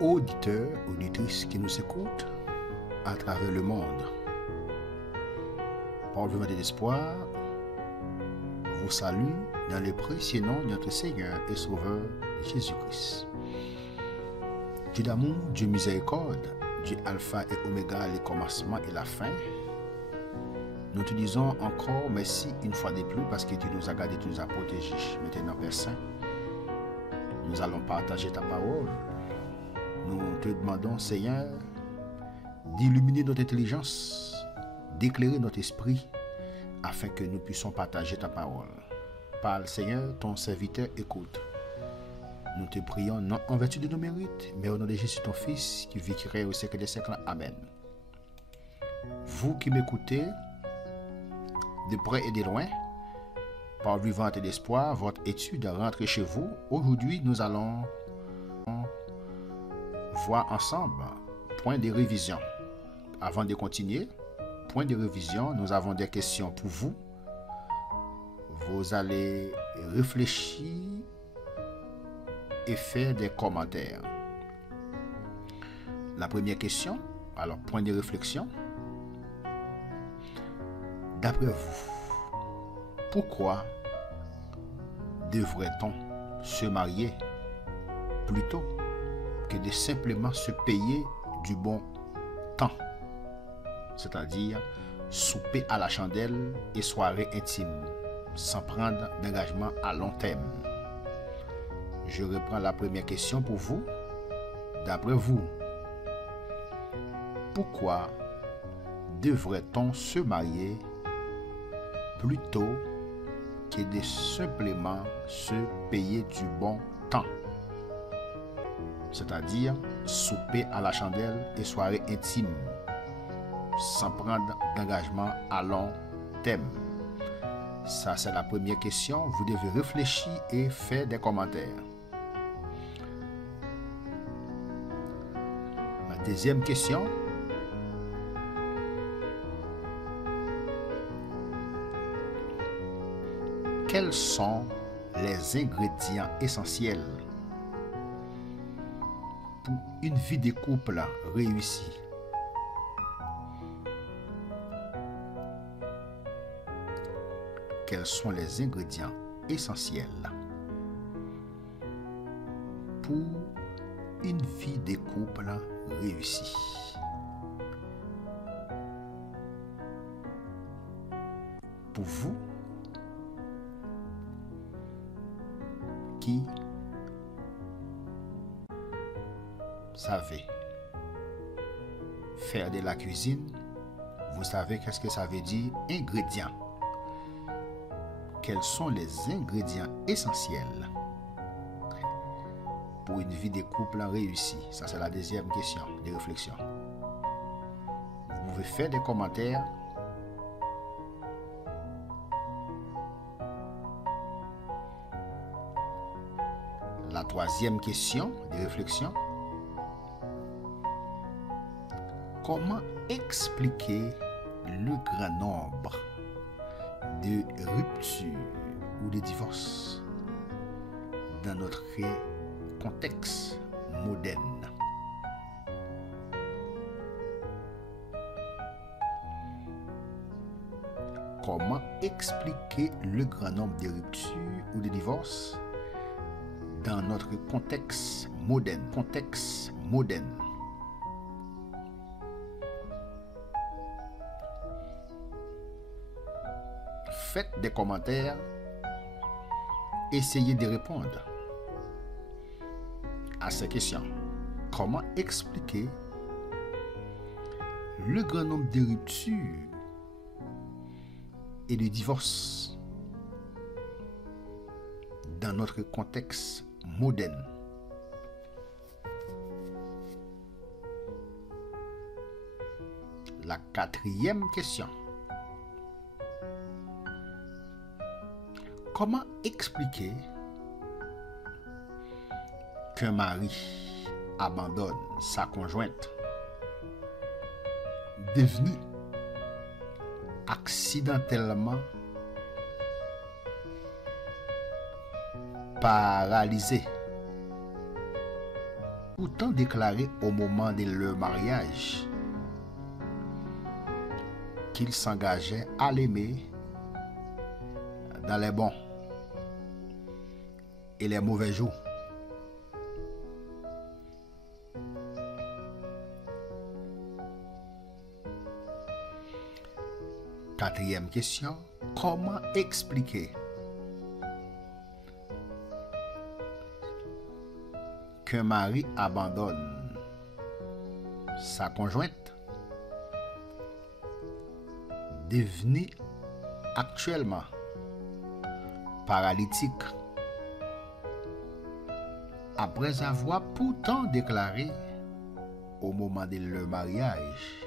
Auditeurs, auditrices qui nous écoutent à travers le monde, Paul Vivant de l'Espoir vous salue dans le précieux nom de notre Seigneur et Sauveur Jésus-Christ. Dieu d'amour, Dieu miséricorde, Dieu alpha et oméga, le commencement et la fin. Nous te disons encore merci une fois de plus parce que tu nous as gardés, tu nous as protégés. Maintenant, Père Saint, nous allons partager ta parole. Nous te demandons, Seigneur, d'illuminer notre intelligence, d'éclairer notre esprit, afin que nous puissions partager ta parole. Parle, Seigneur, ton serviteur écoute. Nous te prions, non en vertu de nos mérites, mais au nom de Jésus, ton Fils, qui vit, qui règne au siècle des siècles. Amen. Vous qui m'écoutez, de près et de loin, par Vivant et d'Espoir, votre étude rentre chez vous. Aujourd'hui, nous allons voir ensemble point de révision. Avant de continuer, point de révision, nous avons des questions pour vous. Vous allez réfléchir et faire des commentaires. La première question, alors point de réflexion. D'après vous, pourquoi devrait-on se marier plutôt que de simplement se payer du bon temps, c'est-à-dire souper à la chandelle et soirée intime, sans prendre d'engagement à long terme? Je reprends la première question pour vous. D'après vous, pourquoi devrait-on se marier plutôt que de simplement se payer du bon temps, c'est-à-dire souper à la chandelle et soirée intime, sans prendre d'engagement à long terme? Ça, c'est la première question. Vous devez réfléchir et faire des commentaires. La deuxième question. Quels sont les ingrédients essentiels pour une vie de couple réussie? Quels sont les ingrédients essentiels pour une vie de couple réussie? Pour vous qui savez faire de la cuisine, vous savez qu'est-ce que ça veut dire ingrédients. Quels sont les ingrédients essentiels pour une vie de couple réussie? Ça, c'est la deuxième question de réflexion. Vous pouvez faire des commentaires. La troisième question de réflexion. Comment expliquer le grand nombre de ruptures ou de divorces dans notre contexte moderne? Comment expliquer le grand nombre de ruptures ou de divorces dans notre contexte moderne? Faites des commentaires, essayez de répondre à ces questions. Comment expliquer le grand nombre de ruptures et de divorces dans notre contexte moderne? La quatrième question. Comment expliquer qu'un mari abandonne sa conjointe devenue accidentellement paralysée pourtant déclaré au moment de leur mariage qu'ils s'engageaient à l'aimer dans les bons et les mauvais jours. Quatrième question, comment expliquer qu'un mari abandonne sa conjointe devenue actuellement paralytique après avoir pourtant déclaré au moment de leur mariage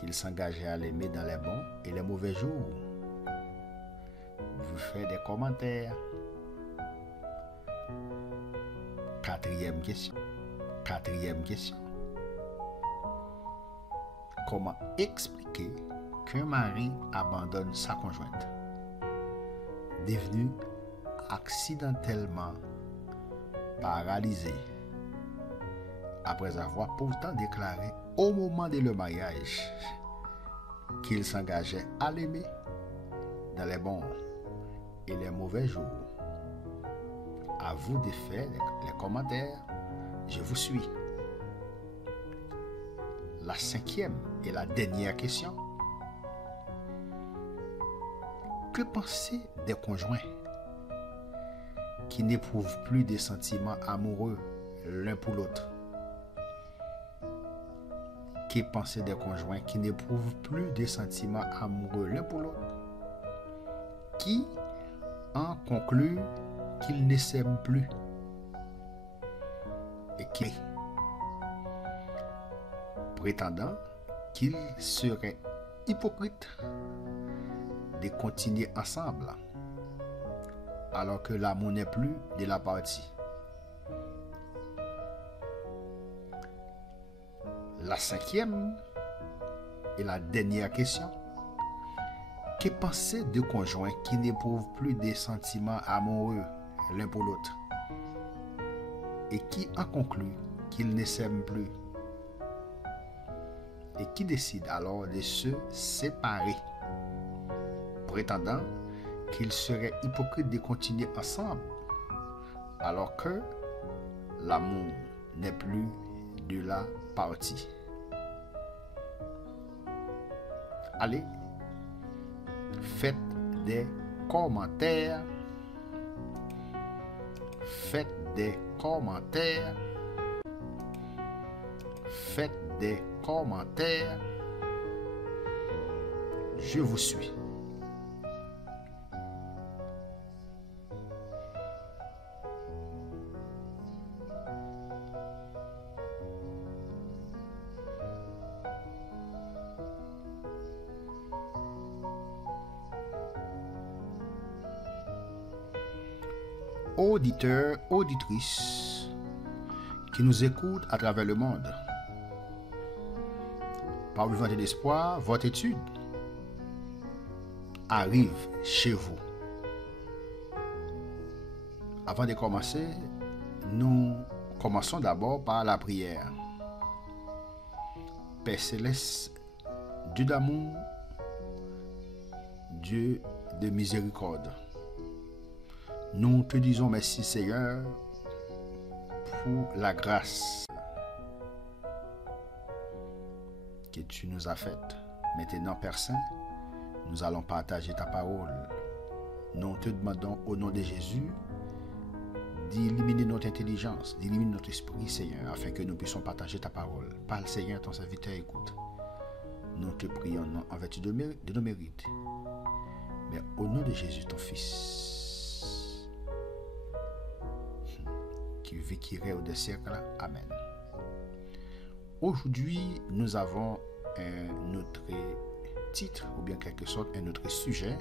qu'il s'engageait à l'aimer dans les bons et les mauvais jours? Vous faites des commentaires. Quatrième question. Comment expliquer qu'un mari abandonne sa conjointe devenue accidentellement paralysée après avoir pourtant déclaré au moment de leur mariage qu'il s'engageait à l'aimer dans les bons et les mauvais jours? À vous de faire les commentaires. Je vous suis. La cinquième et la dernière question. Que penser des conjoints qui n'éprouvent plus des sentiments amoureux l'un pour l'autre? Que penser des conjoints qui n'éprouvent plus des sentiments amoureux l'un pour l'autre? Qui en concluent qu'ils ne s'aiment plus et qui, prétendant qu'ils seraient hypocrites de continuer ensemble alors que l'amour n'est plus de la partie. La cinquième et la dernière question. Que penser de conjoints qui n'éprouvent plus des sentiments amoureux l'un pour l'autre et qui en concluent qu'ils ne s'aiment plus et qui décident alors de se séparer, prétendant qu'ils seraient hypocrites de continuer ensemble alors que l'amour n'est plus de la partie. Allez, faites des commentaires. Faites des commentaires. Faites des commentaires. Je vous suis. Auditeurs, auditrices qui nous écoutent à travers le monde. Par le vent d'espoir, votre étude arrive chez vous. Avant de commencer, nous commençons d'abord par la prière. Père céleste, Dieu d'amour, Dieu de miséricorde, nous te disons merci Seigneur pour la grâce que tu nous as faite. Maintenant Père Saint, nous allons partager ta parole. Nous te demandons au nom de Jésus d'illuminer notre intelligence, d'illuminer notre esprit Seigneur, afin que nous puissions partager ta parole. Parle Seigneur, ton serviteur écoute. Nous te prions non en vertu de nos mérites, mais au nom de Jésus ton Fils, qui véquirait au des siècles. Amen. Aujourd'hui, nous avons un autre titre, ou bien quelque sorte un autre sujet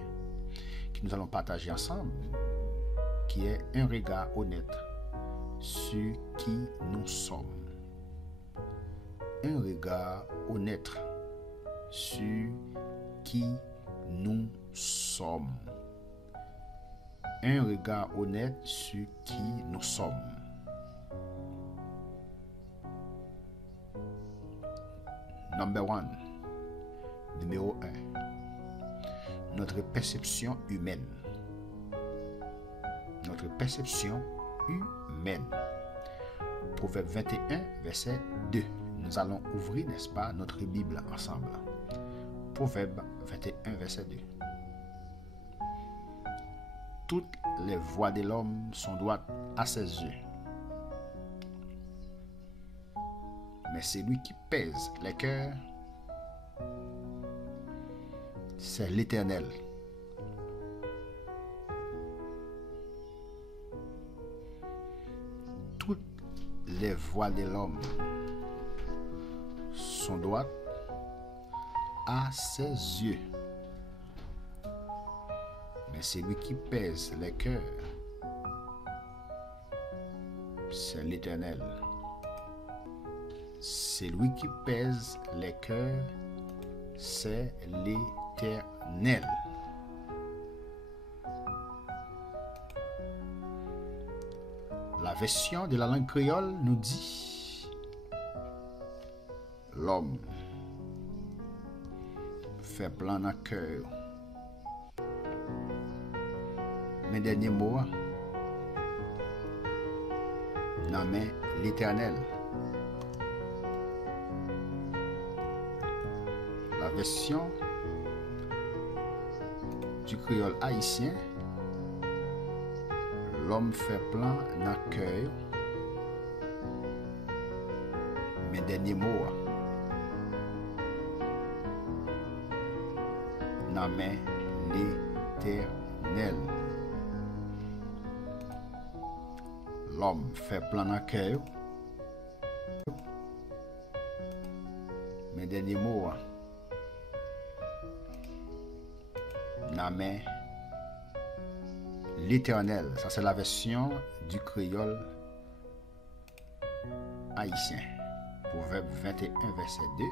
que nous allons partager ensemble, qui est un regard honnête sur qui nous sommes. Un regard honnête sur qui nous sommes. Un regard honnête sur qui nous sommes. Number one. Numéro 1. Notre perception humaine. Notre perception humaine. Proverbe 21, verset 2. Nous allons ouvrir, n'est-ce pas, notre Bible ensemble. Proverbe 21, verset 2. Toutes les voies de l'homme sont droites à ses yeux. Mais c'est lui qui pèse les cœurs, c'est l'Éternel. Toutes les voies de l'homme sont droites à ses yeux. Mais c'est lui qui pèse les cœurs, c'est l'Éternel. C'est lui qui pèse les cœurs, c'est l'Éternel. La version de la langue créole nous dit: l'homme fait plan dans le cœur. Mes derniers mots, non mais l'Éternel. La version du créole haïtien: l'homme fait plan dans le cœur. Mes derniers mots, non mais l'Éternel. L'homme fait plan dans le cœur. Mes derniers mots, non mais l'Éternel. Ça, c'est la version du créole haïtien. Proverbe 21, verset 2.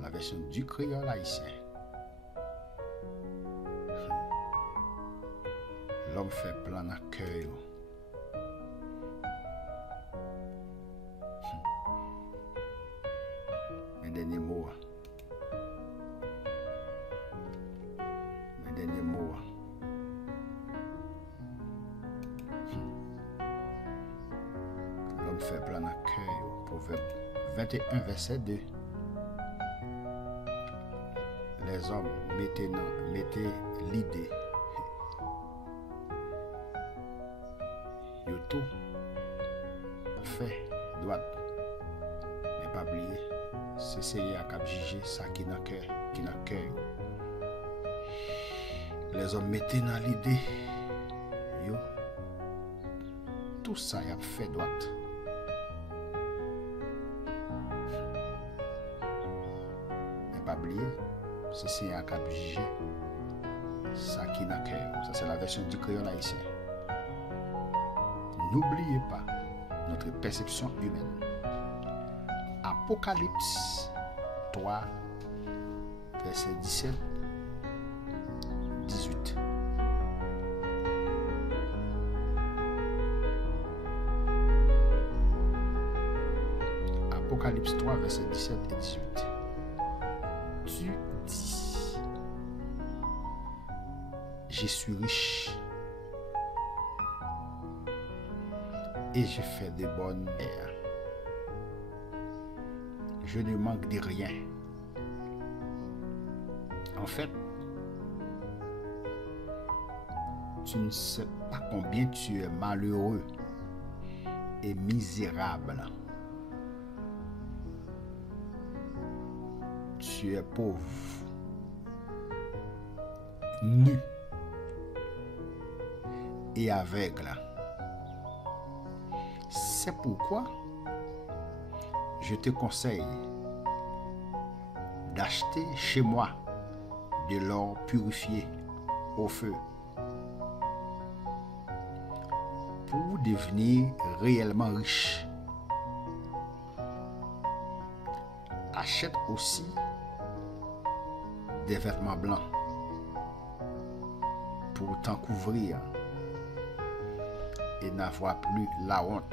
La version du créole haïtien. L'homme fait plan dans le cœur. Mes derniers mots. Mes derniers mots. L'homme fait plan dans le cœur. Proverbe 21, verset 2. Les hommes mettaient l'idée. Yo tout fait droite. Mais pas oublier, c'est essayer à cap juger ça qui dans cœur, Les hommes mettaient dans l'idée. Yo tout ça y a fait droite. Mais pas oublier, c'est essayer à cap juger ça qui dans cœur. Ça c'est la version du créole haïtien. N'oubliez pas notre perception humaine. Apocalypse 3, verset 17, 18. Apocalypse 3, verset 17 et 18. Tu dis: je suis riche et je fais de bonnes œuvres. Je ne manque de rien. En fait, tu ne sais pas combien tu es malheureux et misérable. Tu es pauvre, nu et aveugle. C'est pourquoi je te conseille d'acheter chez moi de l'or purifié au feu pour devenir réellement riche. Achète aussi des vêtements blancs pour t'en couvrir et n'avoir plus la honte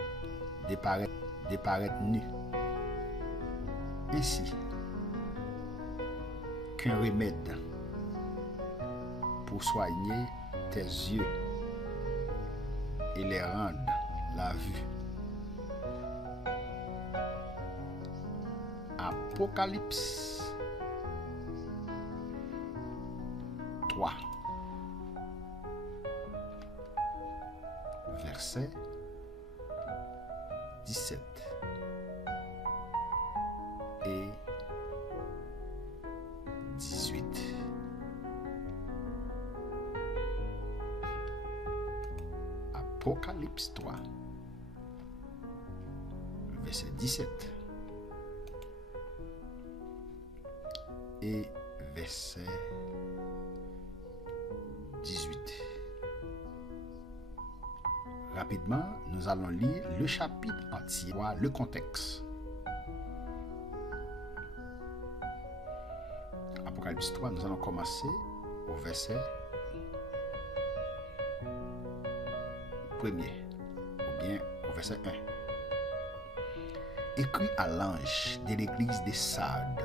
de paraître nu. ainsi qu'un remède pour soigner tes yeux et les rendre la vue. Apocalypse 3, verset 17 et 18. Apocalypse 3, verset 17 et verset 18. Rapidement, nous allons lire le chapitre entier, voir le contexte. Apocalypse 3, nous allons commencer au verset 1er, ou bien au verset 1. Écrit à l'ange de l'église de Sardes.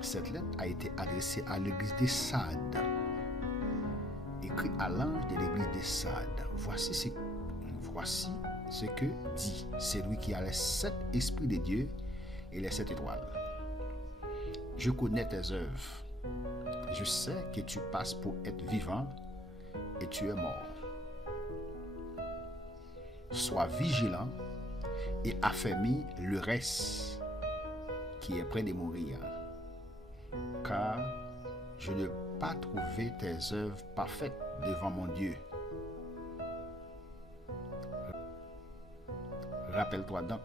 Cette lettre a été adressée à l'église de Sardes. Écrit à l'ange de l'église de Sardes. Voici ce que dit celui qui a les 7 esprits de Dieu et les 7 étoiles. Je connais tes œuvres. Je sais que tu passes pour être vivant et tu es mort. Sois vigilant et affermis le reste qui est près de mourir. Car je n'ai pas trouvé tes œuvres parfaites devant mon Dieu. Rappelle-toi donc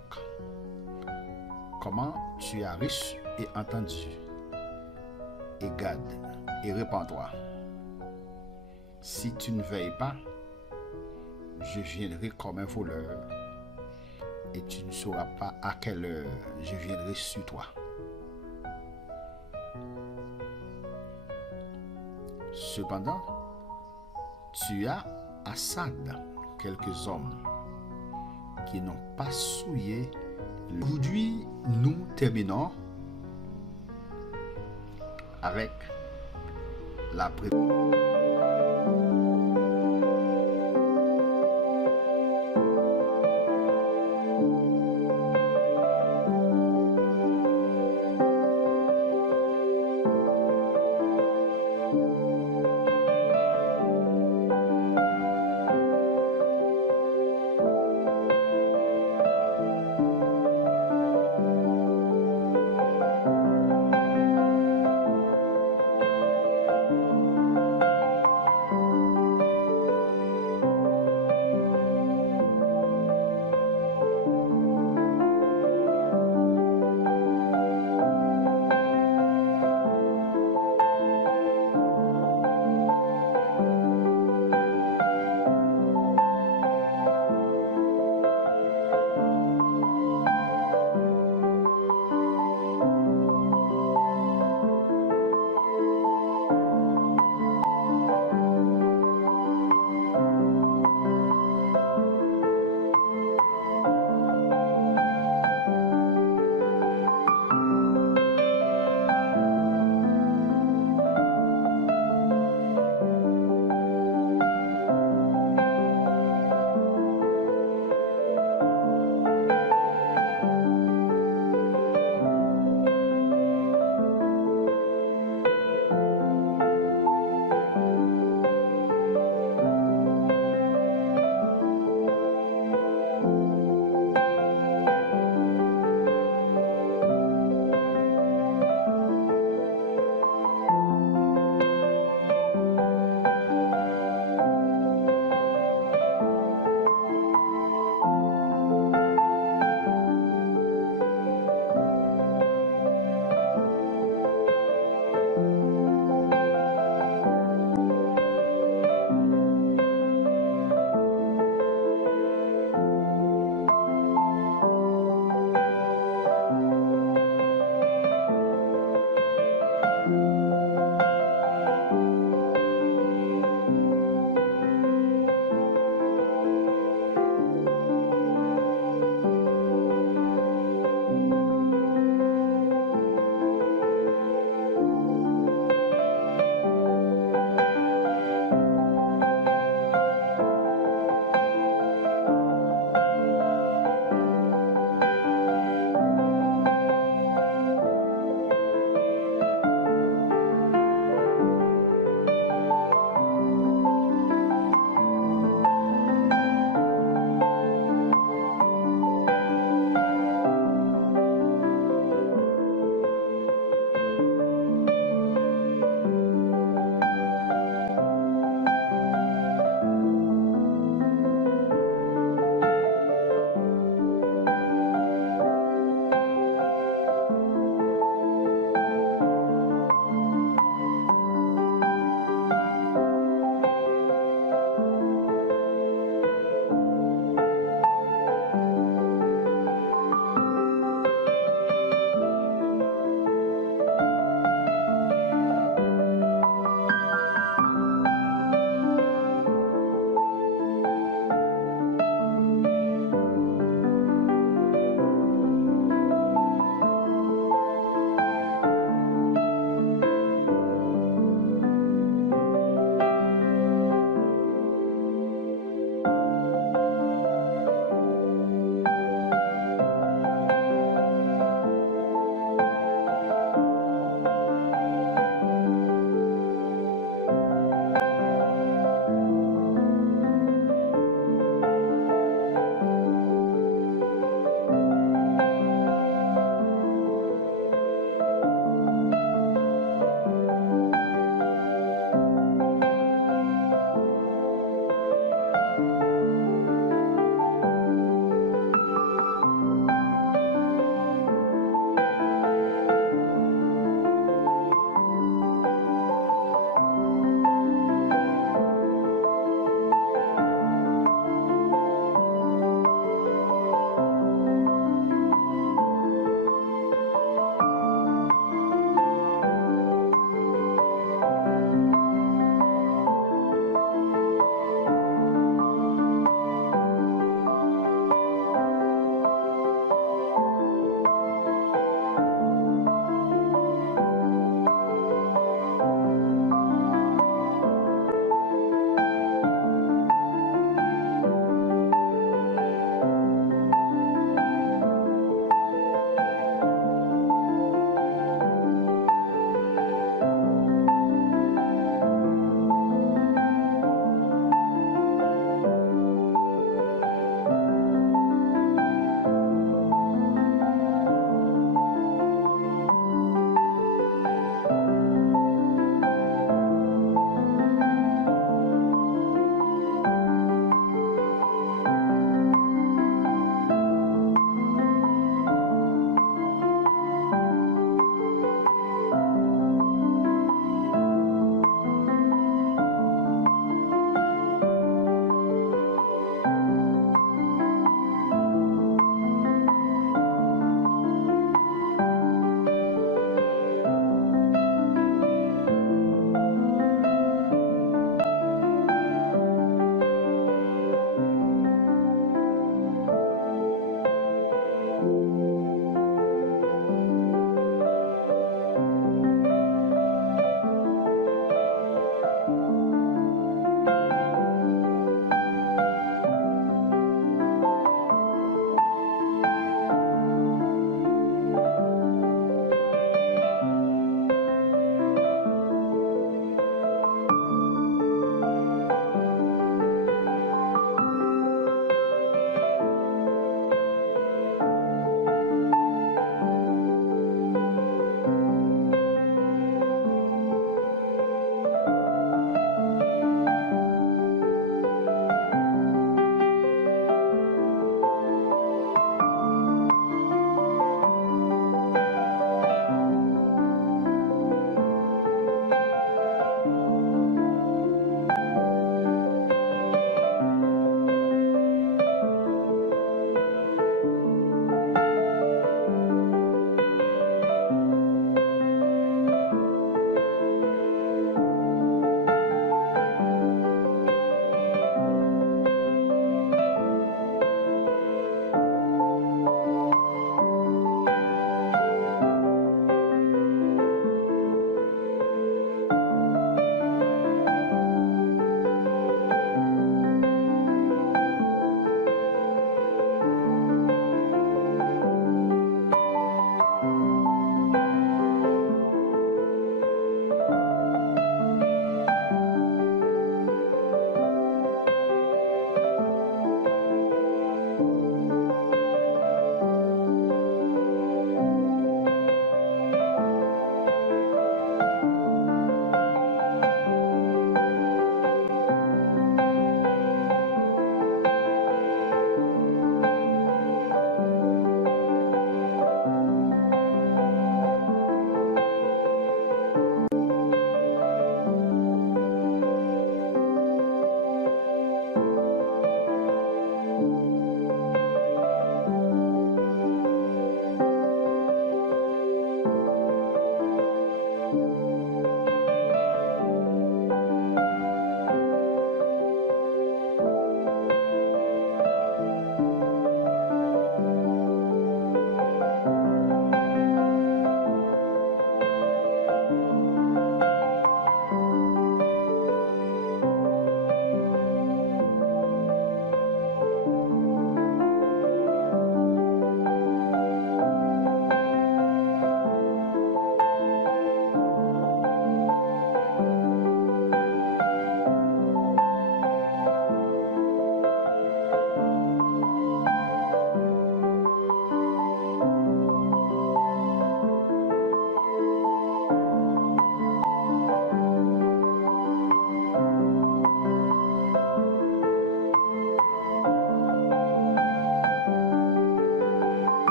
comment tu as reçu et entendu, et garde et répands-toi. Si tu ne veilles pas, je viendrai comme un voleur, et tu ne sauras pas à quelle heure je viendrai sur toi. Cependant, tu as à Sardes quelques hommes qui n'ont pas souillé. Aujourd'hui, nous terminons avec la préparation.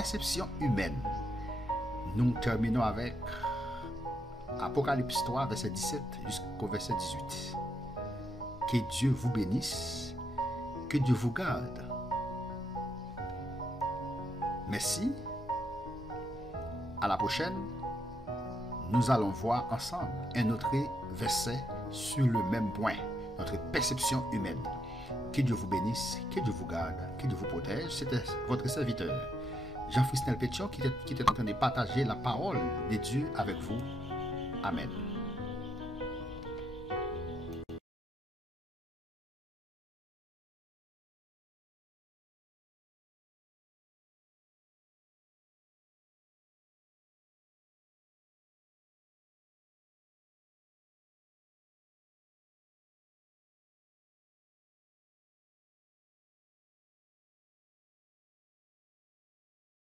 perception humaine. Nous terminons avec Apocalypse 3, verset 17 jusqu'au verset 18. Que Dieu vous bénisse, que Dieu vous garde. Merci. À la prochaine. Nous allons voir ensemble un autre verset sur le même point, notre perception humaine. Que Dieu vous bénisse, que Dieu vous garde, que Dieu vous protège. C'était votre serviteur, Jean-Frisnel Pétion, qui était en train de partager la parole de Dieu avec vous. Amen.